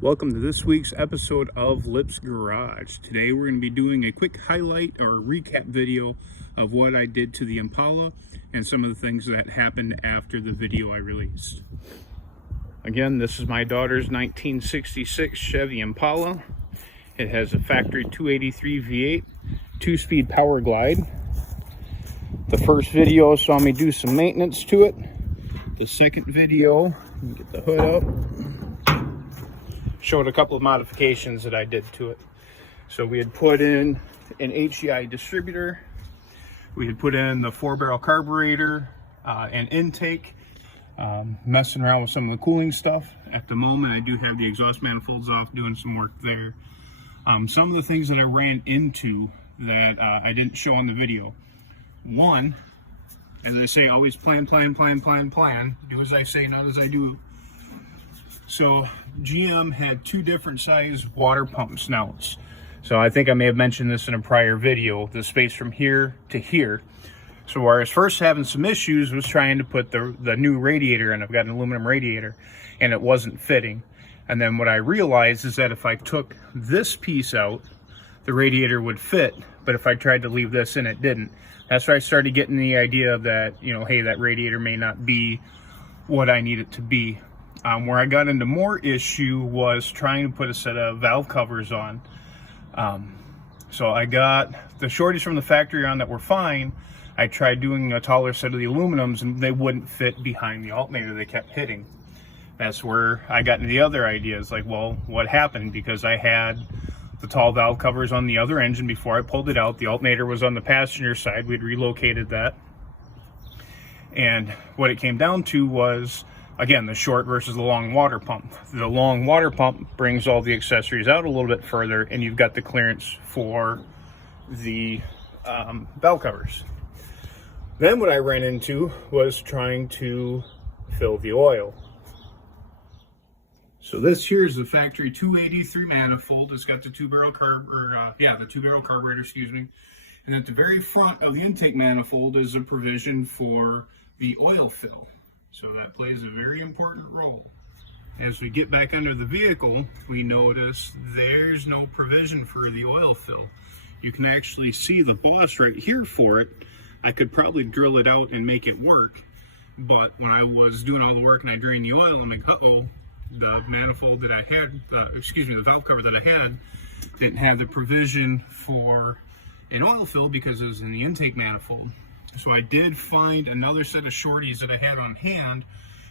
Welcome to this week's episode of Lips Garage. Today we're going to be doing a quick highlight or recap video of what I did to the Impala and some of the things that happened after the video I released. Again, this is my daughter's 1966 Chevy Impala. It has a factory 283 V8, 2-speed power glide. The first video saw me do some maintenance to it. The second video, let me get the hood up, showed a couple of modifications that I did to it. So we had put in an HEI distributor, we had put in the 4-barrel carburetor, and intake, messing around with some of the cooling stuff. At the moment I do have the exhaust manifolds off, doing some work there. Some of the things that I ran into that I didn't show on the video. One, as I say, always plan. Do as I say, not as I do. So GM had two different size water pump snouts. So I think I may have mentioned this in a prior video, the space from here to here. So where I was first having some issues was trying to put the new radiator in. I've got an aluminum radiator and it wasn't fitting. And then what I realized is that if I took this piece out, the radiator would fit, but if I tried to leave this in, it didn't. That's where I started getting the idea that, you know, hey, that radiator may not be what I need it to be. Where I got into more issue was trying to put a set of valve covers on. So I got the shorties from the factory on that were fine. I tried doing a taller set of the aluminums and they wouldn't fit behind the alternator. They kept hitting. That's where I got into the other ideas, like, well, what happened? Because I had the tall valve covers on the other engine before I pulled it out. The alternator was on the passenger side. We'd relocated that. And what it came down to was, again, the short versus the long water pump. The long water pump brings all the accessories out a little bit further and you've got the clearance for the valve covers. Then what I ran into was trying to fill the oil. So this here is the factory 283 manifold. It's got the two-barrel carburetor, excuse me. And at the very front of the intake manifold is a provision for the oil fill. So that plays a very important role. As we get back under the vehicle, we notice there's no provision for the oil fill. You can actually see the boss right here for it. I could probably drill it out and make it work. But when I was doing all the work and I drained the oil, I'm like, uh-oh. The manifold that I had, the valve cover that I had, didn't have the provision for an oil fill because it was in the intake manifold. So I did find another set of shorties that I had on hand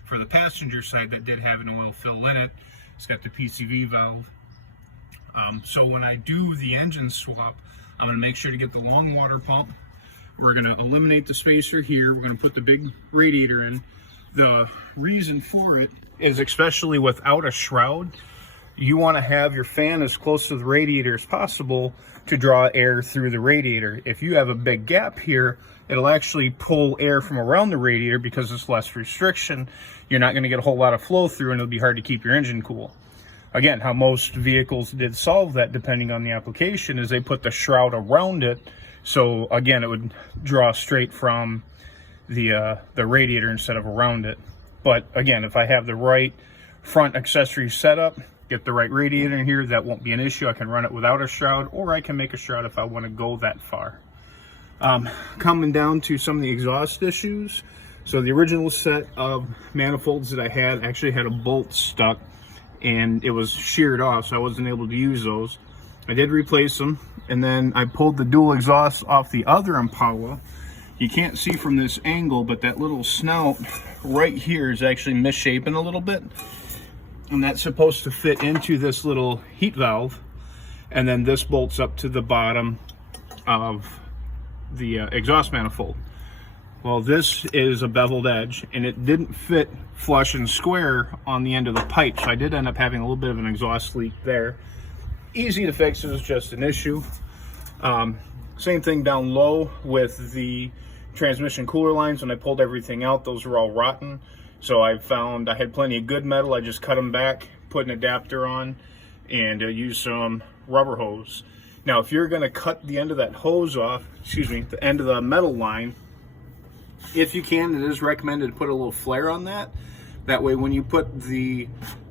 for the passenger side that did have an oil fill in it. It's got the PCV valve. So when I do the engine swap, I'm going to make sure to get the long water pump. We're going to eliminate the spacer here. We're going to put the big radiator in. The reason for it is, especially without a shroud, you want to have your fan as close to the radiator as possible to draw air through the radiator. If you have a big gap here, it'll actually pull air from around the radiator because it's less restriction. You're not going to get a whole lot of flow through and it'll be hard to keep your engine cool. Again, how most vehicles did solve that, depending on the application, is they put the shroud around it. So again, it would draw straight from the radiator instead of around it. But again, if I have the right front accessory setup, get the right radiator in here, that won't be an issue. I can run it without a shroud, or I can make a shroud if I want to go that far. Coming down to some of the exhaust issues. So the original set of manifolds that I had actually had a bolt stuck and it was sheared off, so I wasn't able to use those. I did replace them, and then I pulled the dual exhaust off the other Impala. You can't see from this angle, but that little snout right here is actually misshapen a little bit. And that's supposed to fit into this little heat valve. And then this bolts up to the bottom of the exhaust manifold. Well, this is a beveled edge, and it didn't fit flush and square on the end of the pipe. So I did end up having a little bit of an exhaust leak there. Easy to fix, it was just an issue. Same thing down low with the transmission cooler lines. When I pulled everything out, those were all rotten. So I found I had plenty of good metal. I just cut them back, put an adapter on, and used some rubber hose. Now, if you're going to cut the end of that hose off, the end of the metal line, if you can, it is recommended to put a little flare on that. That way, when you put the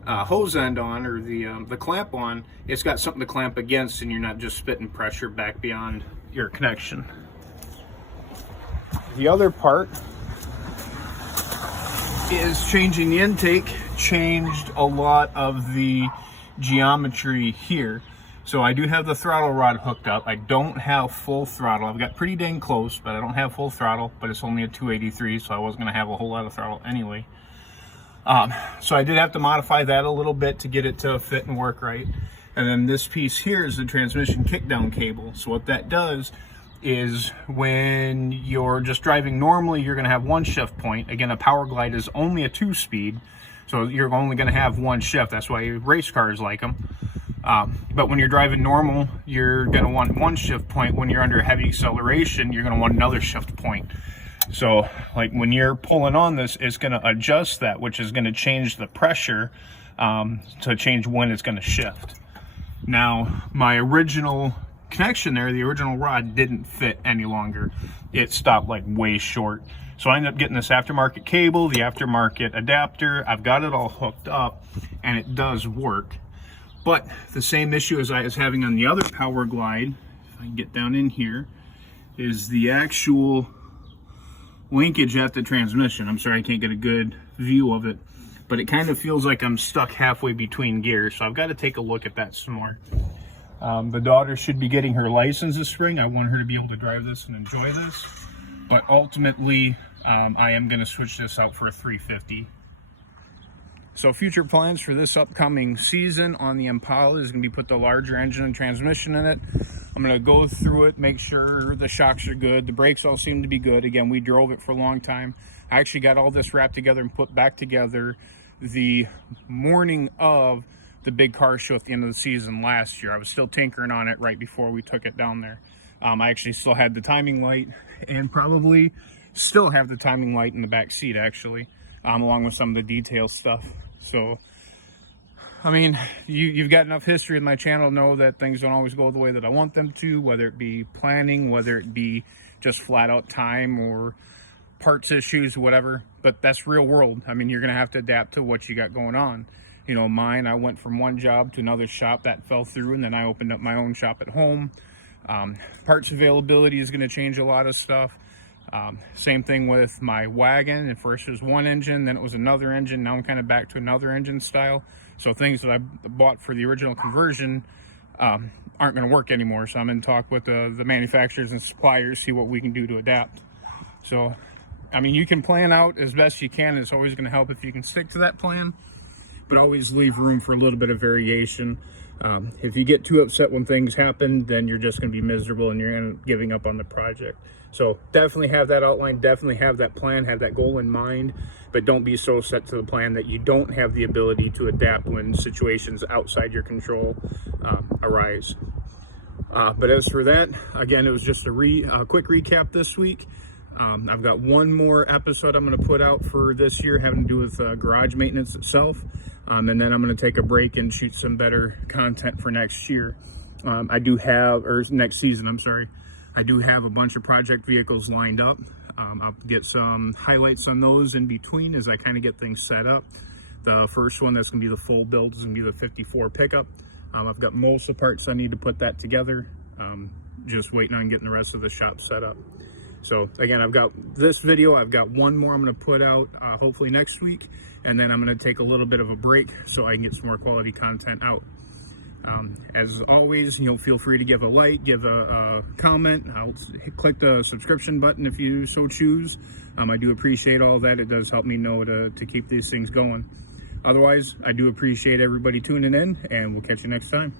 hose end on, or the clamp on, it's got something to clamp against, and you're not just spitting pressure back beyond your connection. The other part is changing the intake. Changed a lot of the geometry here. So I do have the throttle rod hooked up. I don't have full throttle. I've got pretty dang close, but I don't have full throttle, but it's only a 283, so I wasn't gonna have a whole lot of throttle anyway. So I did have to modify that a little bit to get it to fit and work right. And then this piece here is the transmission kickdown cable. So what that does is, when you're just driving normally, you're gonna have one shift point. Again, a Power Glide is only a 2-speed, so you're only gonna have one shift. That's why race cars like them. But when you're driving normal, you're gonna want one shift point. When you're under heavy acceleration, you're gonna want another shift point. So like when you're pulling on this, it's gonna adjust that, which is gonna change the pressure to change when it's gonna shift. Now, my original connection there, the original rod didn't fit any longer. It stopped like way short. So I ended up getting this aftermarket cable, the aftermarket adapter. I've got it all hooked up and it does work. But the same issue as I was having on the other Power Glide, if I can get down in here, is the actual linkage at the transmission. I'm sorry I can't get a good view of it, but it kind of feels like I'm stuck halfway between gears. So I've got to take a look at that some more. The daughter should be getting her license this spring. I want her to be able to drive this and enjoy this. But ultimately, I am going to switch this out for a 350. So future plans for this upcoming season on the Impala is going to be put the larger engine and transmission in it. I'm going to go through it, make sure the shocks are good. The brakes all seem to be good. Again, we drove it for a long time. I actually got all this wrapped together and put back together the morning of the big car show at the end of the season last year. I was still tinkering on it right before we took it down there. I actually still had the timing light, and probably still have the timing light in the back seat actually, along with some of the detail stuff. So I mean, you've got enough history with my channel to know that things don't always go the way that I want them to, whether it be planning, whether it be just flat out time or parts issues, whatever. But that's real world. I mean, you're gonna have to adapt to what you got going on. You know, mine, I went from one job to another shop, that fell through, and then I opened up my own shop at home. Parts availability is going to change a lot of stuff. Same thing with my wagon. At first it was one engine, then it was another engine. Now I'm kind of back to another engine style. So things that I bought for the original conversion aren't going to work anymore. So I'm in talk with the manufacturers and suppliers, see what we can do to adapt. So, I mean, you can plan out as best you can. It's always going to help if you can stick to that plan, but always leave room for a little bit of variation. If you get too upset when things happen, then you're just going to be miserable and you're going to giving up on the project. So definitely have that outline, definitely have that plan, have that goal in mind, but don't be so set to the plan that you don't have the ability to adapt when situations outside your control arise. But as for that, again, it was just a quick recap this week. I've got one more episode I'm going to put out for this year having to do with garage maintenance itself. And then I'm going to take a break and shoot some better content for next year. Next season, I'm sorry. I do have a bunch of project vehicles lined up. I'll get some highlights on those in between as I kind of get things set up. The first one that's going to be the full build is going to be the 54 pickup. I've got most of the parts I need to put that together. Just waiting on getting the rest of the shop set up. So again, I've got this video, I've got one more I'm going to put out hopefully next week, and then I'm going to take a little bit of a break so I can get some more quality content out. As always, feel free to give a like, give a comment. Click the subscription button if you so choose. I do appreciate all that. It does help me know to keep these things going. Otherwise, I do appreciate everybody tuning in, and we'll catch you next time.